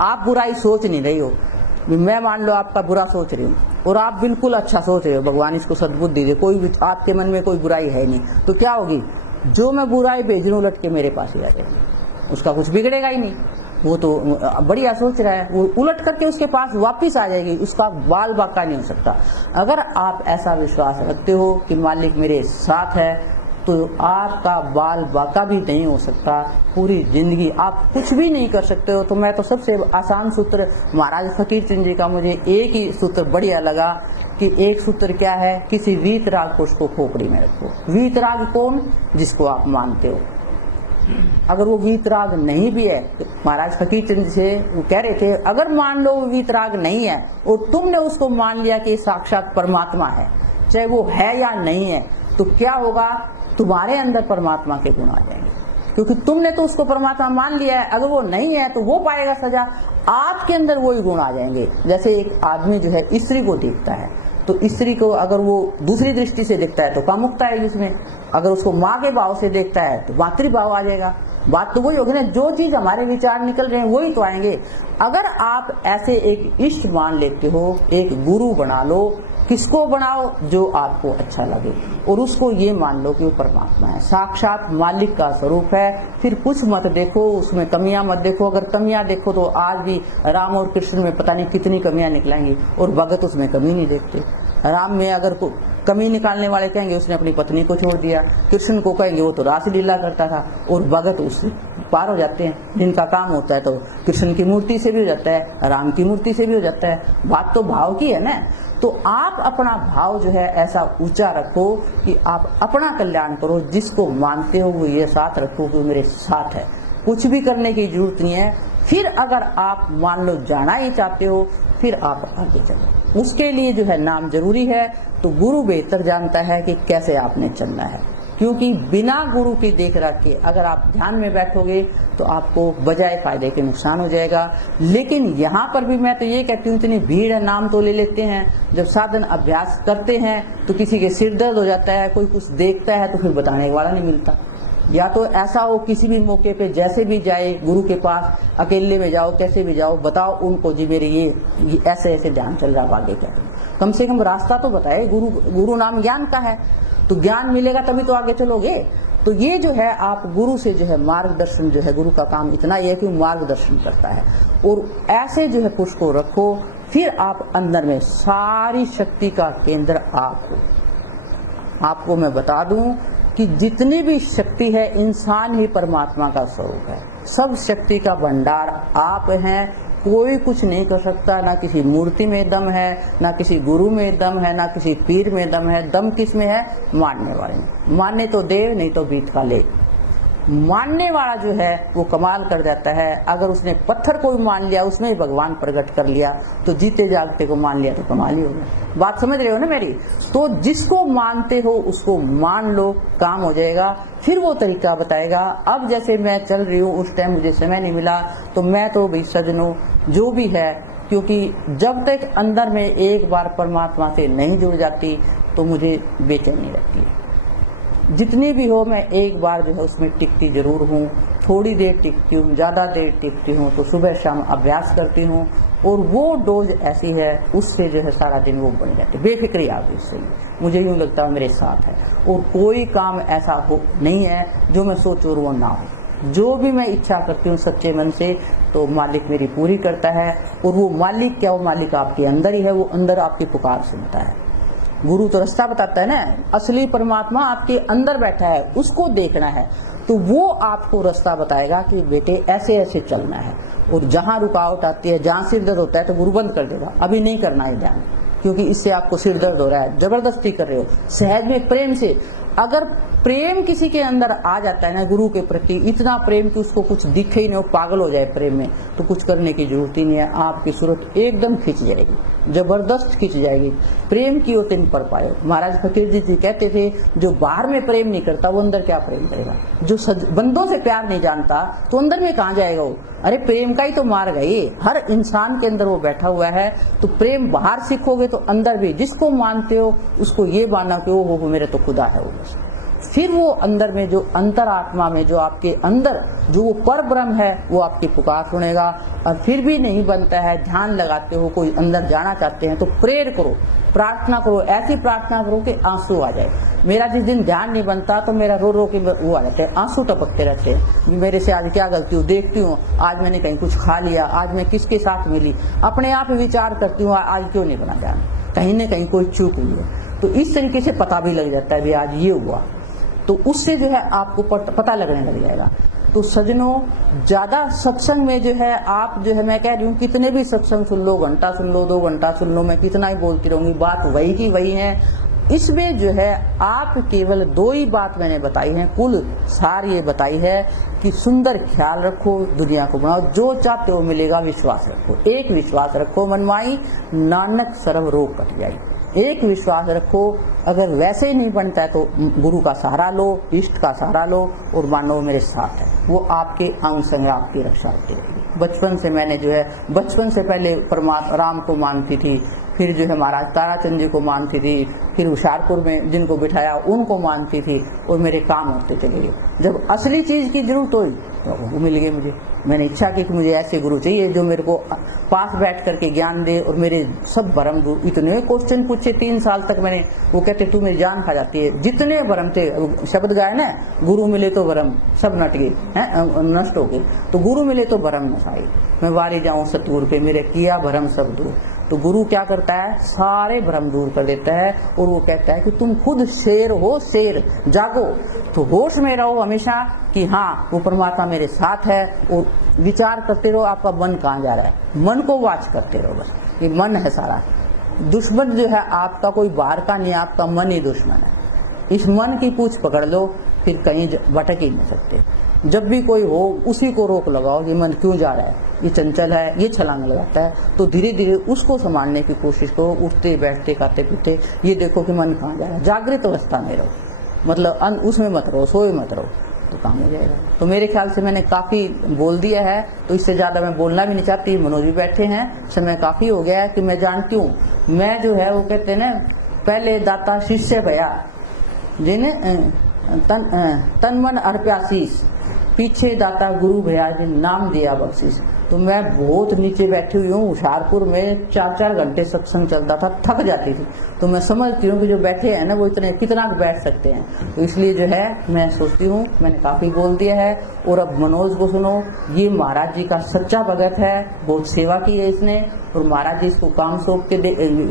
आप बुराई सोच नहीं रही हो, मैं मान लो आपका बुरा सोच रही हूँ और आप बिल्कुल अच्छा सोच रहे हो, भगवान इसको सद्बुद्धि दीजिए, कोई आपके मन में कोई बुराई है नहीं, तो क्या होगी, जो मैं बुराई भेज रही हूँ लट के मेरे पास ही आ जाएगी, उसका कुछ बिगड़ेगा ही नहीं। वो तो बढ़िया सोच रहा है, वो उलट करके उसके पास वापस आ जाएगी, उसका बाल बाका नहीं हो सकता। अगर आप ऐसा विश्वास रखते हो कि मालिक मेरे साथ है, तो आपका बाल बाका भी नहीं हो सकता। पूरी जिंदगी आप कुछ भी नहीं कर सकते हो। तो मैं तो सबसे आसान सूत्र महाराज फकीर चंद जी का मुझे एक ही सूत्र बढ़िया लगा कि एक सूत्र क्या है, किसी वीतराग को उसको खोपड़ी में रखो। वीतराग कौन? जिसको आप मानते हो। अगर वो वीतराग नहीं भी है, तो महाराज फकीर चंद से वो कह रहे थे, अगर मान लो वीतराग नहीं है और तुमने उसको मान लिया कि साक्षात परमात्मा है, चाहे वो है या नहीं है, तो क्या होगा? तुम्हारे अंदर परमात्मा के गुण आ जाएंगे, क्योंकि तुमने तो उसको परमात्मा मान लिया है। अगर वो नहीं है तो वो पाएगा सजा, आपके अंदर वही गुण आ जाएंगे। जैसे एक आदमी जो है स्त्री को देखता है, तो स्त्री को अगर वो दूसरी दृष्टि से देखता है तो कामुकता है जिसमें, अगर उसको माँ के भाव से देखता है तो मातृभाव आ जाएगा। बात तो वही होगी ना, जो चीज हमारे विचार निकल रहे हैं वही तो आएंगे। अगर आप ऐसे एक इष्ट मान लेते हो, एक गुरु बना लो, किसको बनाओ? जो आपको अच्छा लगे, और उसको ये मान लो कि वो परमात्मा है, साक्षात मालिक का स्वरूप है। फिर कुछ मत देखो, उसमें कमियां मत देखो। अगर कमियां देखो तो आज भी राम और कृष्ण में पता नहीं कितनी कमियां निकलेंगी, और भगत उसमें कमी नहीं देखते। राम में अगर कमी निकालने वाले कहेंगे उसने अपनी पत्नी को छोड़ दिया, कृष्ण को कहेंगे वो तो रासलीला करता था, और भगत उससे पार हो जाते हैं। जिनका काम होता है तो कृष्ण की मूर्ति से भी हो जाता है, राम की मूर्ति से भी हो जाता है। बात तो भाव की है ना। तो आप अपना भाव जो है ऐसा ऊंचा रखो कि आप अपना कल्याण करो। जिसको मानते हो वो ये साथ रखो कि मेरे साथ है, कुछ भी करने की जरूरत नहीं है। फिर अगर आप मान लो जाना ही चाहते हो, फिर आप आगे चलो। उसके लिए जो है नाम जरूरी है, तो गुरु बेहतर जानता है कि कैसे आपने चलना है। क्योंकि बिना गुरु की देख रख के अगर आप ध्यान में बैठोगे तो आपको बजाय फायदे के नुकसान हो जाएगा। लेकिन यहाँ पर भी मैं तो ये कहती हूँ, इतनी भीड़ है, नाम तो ले लेते हैं, जब साधन अभ्यास करते हैं तो किसी के सिर दर्द हो जाता है, कोई कुछ देखता है तो फिर बताने वाला नहीं मिलता। या तो ऐसा हो किसी भी मौके पे जैसे भी जाए गुरु के पास, अकेले में जाओ कैसे भी जाओ, बताओ उनको जी मेरे ये ऐसे ऐसे ध्यान चल रहा, आगे क्या कम से कम रास्ता तो बताए। गुरु नाम ज्ञान का है, तो ज्ञान मिलेगा तभी तो आगे चलोगे। तो ये जो है आप गुरु से जो है मार्गदर्शन, जो है गुरु का काम इतना ही है कि मार्गदर्शन करता है। और ऐसे जो है पुरुष को रखो, फिर आप अंदर में सारी शक्ति का केंद्र आपको मैं बता दूं कि जितनी भी शक्ति है इंसान ही परमात्मा का स्वरूप है। सब शक्ति का भंडार आप हैं, कोई कुछ नहीं कर सकता। ना किसी मूर्ति में दम है, ना किसी गुरु में दम है, ना किसी पीर में दम है। दम किस में है? मानने वाले में। मानने तो दे, नहीं तो बीत का ले। मानने वाला जो है वो कमाल कर जाता है। अगर उसने पत्थर को भी मान लिया, उसमें भगवान प्रकट कर लिया, तो जीते जागते को मान लिया तो कमाल ही हो गया। बात समझ रहे हो ना मेरी? तो जिसको मानते हो उसको मान लो, काम हो जाएगा। फिर वो तरीका बताएगा। अब जैसे मैं चल रही हूँ, उस टाइम मुझे समय नहीं मिला, तो मैं तो भाई सजनों जो भी है, क्योंकि जब तक अंदर में एक बार परमात्मा से नहीं जुड़ जाती तो मुझे बेचैनी रहती है। जितनी भी हो मैं एक बार जो है उसमें टिकती जरूर हूँ। थोड़ी देर टिकती हूँ, ज्यादा देर टिकती हूँ, तो सुबह शाम अभ्यास करती हूँ। और वो डोज ऐसी है, उससे जो है सारा दिन वो बन जाती है। बेफिक्री आ गई इससे, मुझे यूँ लगता है मेरे साथ है। और कोई काम ऐसा हो नहीं है जो मैं सोचूं और वो ना हो। जो भी मैं इच्छा करती हूँ सच्चे मन से, तो मालिक मेरी पूरी करता है। और वो मालिक क्या, वो मालिक आपके अंदर ही है, वो अंदर आपकी पुकार सुनता है। गुरु तो रास्ता बताता है ना, असली परमात्मा आपके अंदर बैठा है, उसको देखना है, तो वो आपको रास्ता बताएगा कि बेटे ऐसे ऐसे चलना है। और जहां रुकावट आती है, जहां सिर दर्द होता है, तो गुरु बंद कर देगा, अभी नहीं करना है ध्यान, क्योंकि इससे आपको सिर दर्द हो रहा है, जबरदस्ती कर रहे हो। सहज में प्रेम से, अगर प्रेम किसी के अंदर आ जाता है ना गुरु के प्रति, इतना प्रेम कि उसको कुछ दिखे ही नहीं, वो पागल हो जाए प्रेम में, तो कुछ करने की जरूरत ही नहीं है। आपकी सूरत एकदम खिंच जाएगी, जबरदस्त खिंच जाएगी। प्रेम की ओर तीन पर पाए। महाराज फकीर जी कहते थे, जो बाहर में प्रेम नहीं करता वो अंदर क्या प्रेम करेगा। जो बंदों से प्यार नहीं जानता तो अंदर में कहाँ जाएगा वो। अरे प्रेम का ही तो मार्ग है ये, हर इंसान के अंदर वो बैठा हुआ है। तो प्रेम बाहर सीखोगे तो अंदर भी जिसको मानते हो उसको ये माना कि ओ हो मेरे तो खुदा है वो। फिर वो अंदर में जो अंतरात्मा में जो आपके अंदर जो वो पर ब्रह्म है वो आपकी पुकार सुनेगा। और फिर भी नहीं बनता है, ध्यान लगाते हो, कोई अंदर जाना चाहते हैं तो प्रेयर करो, प्रार्थना करो, ऐसी प्रार्थना करो कि आंसू आ जाए। मेरा जिस दिन ध्यान नहीं बनता तो मेरा रो रो के वो आ जाते हैं, आंसू टपकते रहते हैं, मेरे से आज क्या गलती हो, देखती हूँ आज मैंने कहीं कुछ खा लिया, आज मैं किसके साथ मिली, अपने आप विचार करती हूँ आज क्यों नहीं बना ध्यान, कहीं न कहीं कोई चूक हुई है। तो इस तरीके से पता भी लग जाता है भी आज ये हुआ, तो उससे जो है आपको पता लगने लग जाएगा। तो सजनों, ज्यादा सत्संग में जो है आप जो है, मैं कह रही हूँ कितने भी सत्संग सुन लो, घंटा सुन लो, 2 घंटा सुन लो, मैं कितना ही बोलती रहूंगी, बात वही की वही है। इसमें जो है आप केवल 2 ही बात मैंने बताई है, कुल सार ये बताई है कि सुंदर ख्याल रखो, दुनिया को बनाओ, जो चाहते हो मिलेगा, विश्वास रखो, एक विश्वास रखो मनमाई, नानक सर्व रोग कट जाए। एक विश्वास रखो, अगर वैसे ही नहीं बनता है तो गुरु का सहारा लो, इष्ट का सहारा लो और मानो मेरे साथ है, वो आपके अंग संग आपकी रक्षा होती रहेगी। बचपन से मैंने जो है, बचपन से पहले परमात्मा राम को मानती थी, फिर जो है महाराज ताराचंद जी को मानती थी, फिर हुशियारपुर में जिनको बिठाया उनको मानती थी और मेरे काम होते चले गए। जब असली चीज की जरूरत हुई तो वो मिल गए मुझे। मैंने इच्छा की कि मुझे ऐसे गुरु चाहिए जो मेरे को पास बैठ करके ज्ञान दे और मेरे सब भरम दूर। इतने क्वेश्चन पूछे 3 साल तक मैंने, वो कहते तू मेरी जान खा जाती है, जितने भरम थे, शब्द गाए ना, गुरु मिले तो भरम सब नट गए, नष्ट हो गए, तो गुरु मिले तो भरम नसाई, मैं वारी जाऊं सतगुरु पे, मेरे किया भरम सब दूर। तो गुरु क्या करता है, सारे भ्रम दूर कर देता है और वो कहता है कि तुम खुद शेर हो, शेर जागो, तो होश में रहो हमेशा कि हाँ वो परमात्मा मेरे साथ है, और विचार करते रहो आपका मन कहाँ जा रहा है, मन को वाच करते रहो, बस ये मन है सारा। दुश्मन जो है आपका कोई बाहर का नहीं, आपका मन ही दुश्मन है। इस मन की पूछ पकड़ लो, फिर कहीं भटक ही नहीं सकते। जब भी कोई हो उसी को रोक लगाओ, ये मन क्यों जा रहा है, ये चंचल है, ये छलांग लगाता है, तो धीरे धीरे उसको संभालने की कोशिश करो, उठते बैठते खाते पीते ये देखो कि मन कहाँ जा रहा है। जागृत अवस्था में रहो, मतलब उसमें मत रहो, सोए मत रहो, तो काम हो जाएगा। तो मेरे ख्याल से मैंने काफी बोल दिया है, तो इससे ज्यादा मैं बोलना भी नहीं चाहती। मनोज भी बैठे हैं, समय काफी हो गया है कि मैं जानती हूँ, मैं जो है वो कहते हैं ना, पहले दाता शिष्य भया जिन्हें तन मन अर्प्याशीष, पीछे दाता गुरु भया जिन नाम दिया बख्शीश। तो मैं बहुत नीचे बैठी हुई हूँ, हुशियारपुर में 4-4 घंटे सत्संग चलता था, थक जाती थी। तो मैं समझती हूँ कि जो बैठे हैं ना वो इतने कितना बैठ सकते हैं। तो इसलिए जो है मैं सोचती हूँ मैंने काफी बोल दिया है। और अब मनोज को सुनो, ये महाराज जी का सच्चा भगत है, बहुत सेवा की है इसने, और महाराज जी इसको काम सौंप के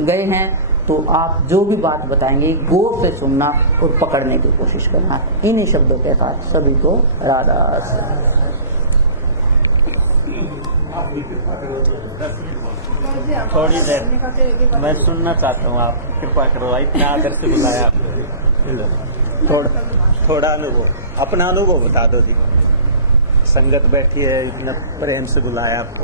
गए हैं। तो आप जो भी बात बताएंगे गौर से सुनना और पकड़ने की कोशिश करना। इन्हीं शब्दों के साथ सभी को राधा। थोड़ी देर मैं सुनना चाहता हूँ, आप कृपा करो, इतना आदर से बुलाया आपने। थोड़ा अनुभव, अपना अनुभव बता दो जी। संगत बैठी है, इतना प्रेम से बुलाया आपको।